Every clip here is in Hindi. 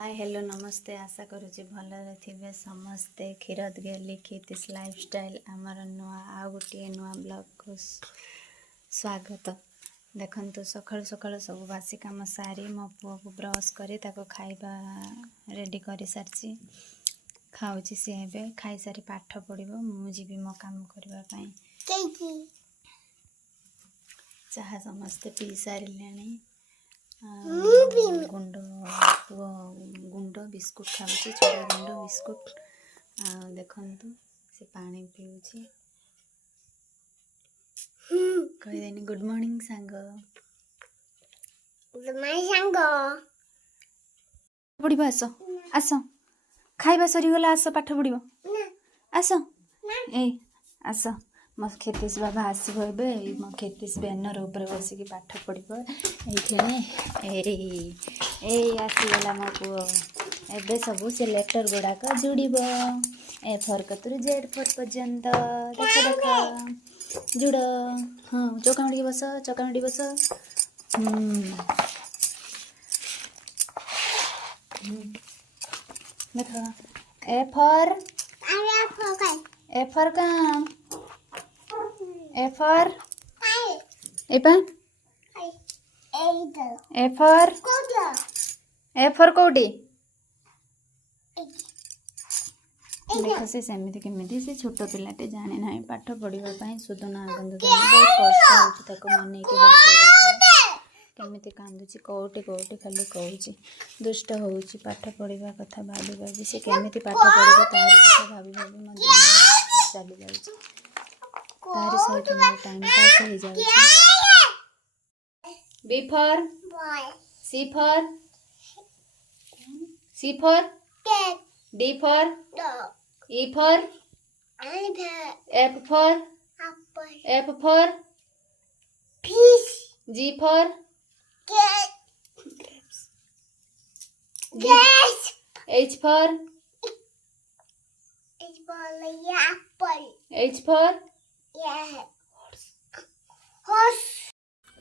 हाय हेलो नमस्ते आशा करुँची भलरे थे समस्ते क्षीरद गेली खीतिस लाइफस्टाइल आमर नुआ आ गोटे नुआ ब्लॉग को स्वागत। देखंतु सकाळु सकाळु सब बासी काम सारी मो पुआ को ब्रश करी ताको खाइबा रेडी करी सारची खाउची से हेबे खाई सारी पाठ पढिबो मु जीबी मो काम करबा पई चाहा समस्ते पी सारिलेनी गुंड पुआ गुंड बिस्कुट खाऊची छोटा गुंड बिस्कुट देखंतु से पानी पीऊची कहि देनी गुड मॉर्निंग सांग पढ़िबो आस आस खाइबा सरी गला आस पाठ पढ़िबो आस ए आस मो खेतीश बाबा आसबो एबे मो खेतीश बैनर ऊपर बसिकी पाठ पढ़िबो ए आसीगला मो पुओ एबे सब से लेटर गुड़ाक जुड़िबो ए फर कतुरु जेड फर पर्यंत देख देख जुड़ हाँ चौकामुड़ी बस देख ए फर कहाँ ए फॉर कोडी देख से सेमिति केमिति से छोट पिलाटे जाने ना पाठ पढ़िबा पई सुदना आगंद बहुत कष्ट होची ताको मने के बसेबा केमिति कांदुची कोटी खाली कहूची दुष्ट होची पाठ पढ़िबा कथा भाबी से केमिति पाठ पढ़िबा तार कथा भाबी मन चली जाउची तारी सहित मोर टाइम पास हो जाउची। B for C for D for E for F for G for H for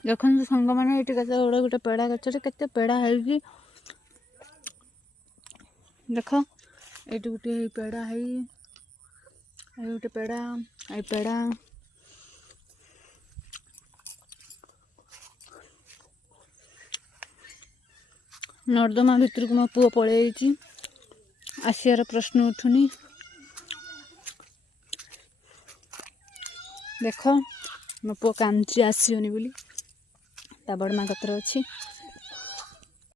देखो सांग मैंने ये गोटे गोटे पेड़ा गचरे केते पेड़ा है देख ये गोटे पेड़ा है गोटे पेड़ा ये पेड़ा नर्दमा भितर को मो पुओ पलैची आसियार प्रश्न उठुनी देख मो पुओ कांची आसीनी बोली ता बड़ माँ कतर अच्छी।